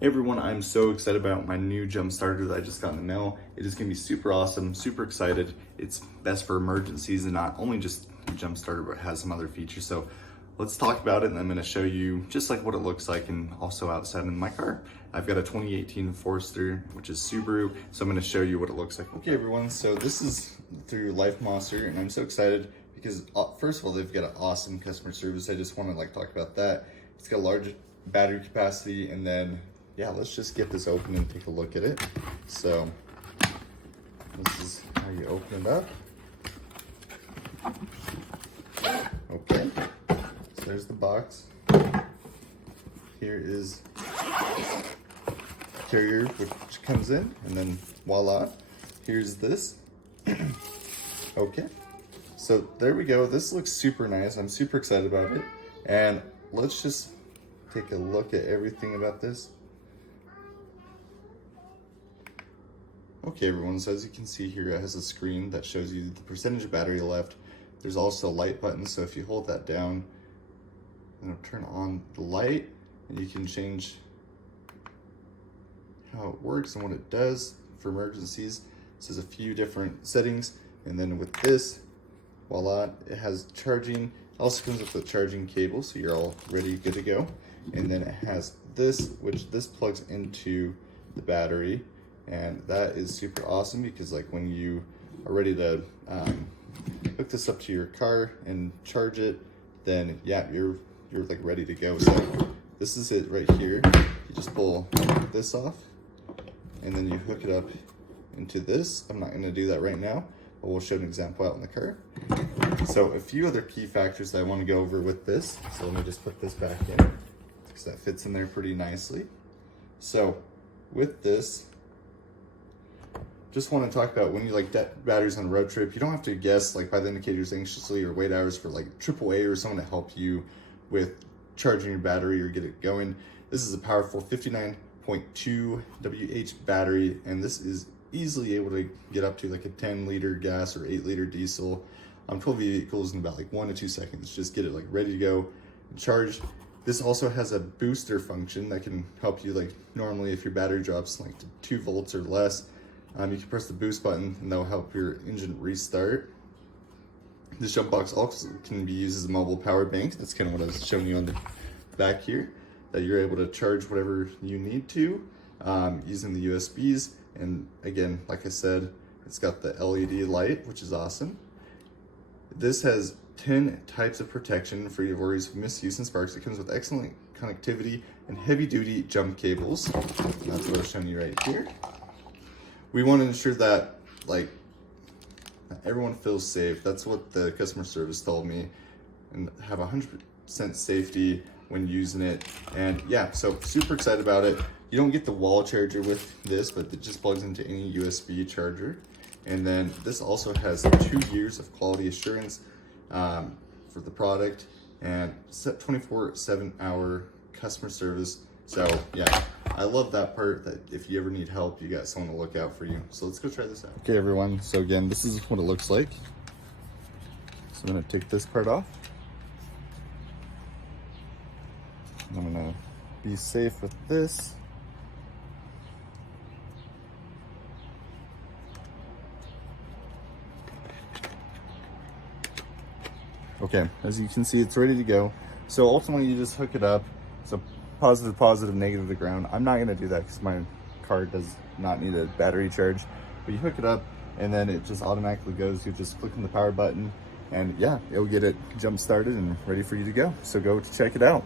Hey everyone, I'm so excited about my new jump starter that I just got in the mail. It is gonna be super awesome, super excited. It's best for emergencies and not only just a jump starter, but has some other features. So let's talk about it, and I'm gonna show you just like what it looks like and also outside in my car. I've got a 2018 Forester, which is Subaru, so I'm gonna show you what it looks like. Okay everyone, so this is through LIFMOCER, and I'm so excited because first of all, they've got an awesome customer service. I just wanna talk about that. It's got a large battery capacity, and then yeah, let's just get this open and take a look at it. So this is how you open it up. Okay, so there's the box. Here is the carrier which comes in, and then voila, here's this. Okay, so there we go. This looks super nice. I'm super excited about it. And let's just take a look at everything about this. Okay everyone, so as you can see here, it has a screen that shows you the percentage of battery left. There's also a light button, so if you hold that down, it'll turn on the light, and you can change how it works and what it does for emergencies. This is a few different settings, and then with this, voila, it has charging. It also comes with a charging cable, so you're all ready, good to go. And then it has this, which this plugs into the battery. And that is super awesome because like when you are ready to hook this up to your car and charge it, then yeah, you're like ready to go. So this is it right here. You just pull this off and then you hook it up into this. I'm not gonna do that right now, but we'll show an example out in the car. So a few other key factors that I wanna go over with this. So let me just put this back in because that fits in there pretty nicely. So with this, just want to talk about when you like batteries on a road trip, you don't have to guess like by the indicators anxiously or wait hours for like AAA or someone to help you with charging your battery or get it going. This is a powerful 59.2 WH battery, and this is easily able to get up to like a 10-liter gas or 8-liter diesel 12 vehicles in about like 1 to 2 seconds. Just get it like ready to go and charge. This also has a booster function that can help you like normally if your battery drops like to 2 volts or less. You can press the boost button and that'll help your engine restart. This jump box also can be used as a mobile power bank. That's kind of what I was showing you on the back here, that you're able to charge whatever you need to using the USBs. And again, like I said, it's got the LED light, which is awesome. This has 10 types of protection for your worries of misuse and sparks. It comes with excellent connectivity and heavy duty jump cables. That's what I'm showing you right here. We want to ensure that like everyone feels safe. That's what the customer service told me, and have 100% safety when using it. And yeah, so super excited about it. You don't get the wall charger with this, but it just plugs into any USB charger. And then this also has 2 years of quality assurance for the product and 24/7 hour customer service. So yeah, I love that part, that if you ever need help, you got someone to look out for you. So let's go try this out. Okay everyone, so again, this is what it looks like. So I'm gonna take this part off. I'm gonna be safe with this. Okay, as you can see, it's ready to go. So ultimately you just hook it up. So positive, positive, negative to ground. I'm not gonna do that because my car does not need a battery charge. But you hook it up and then it just automatically goes. You just click on the power button and yeah, it'll get it jump started and ready for you to go. So go check it out.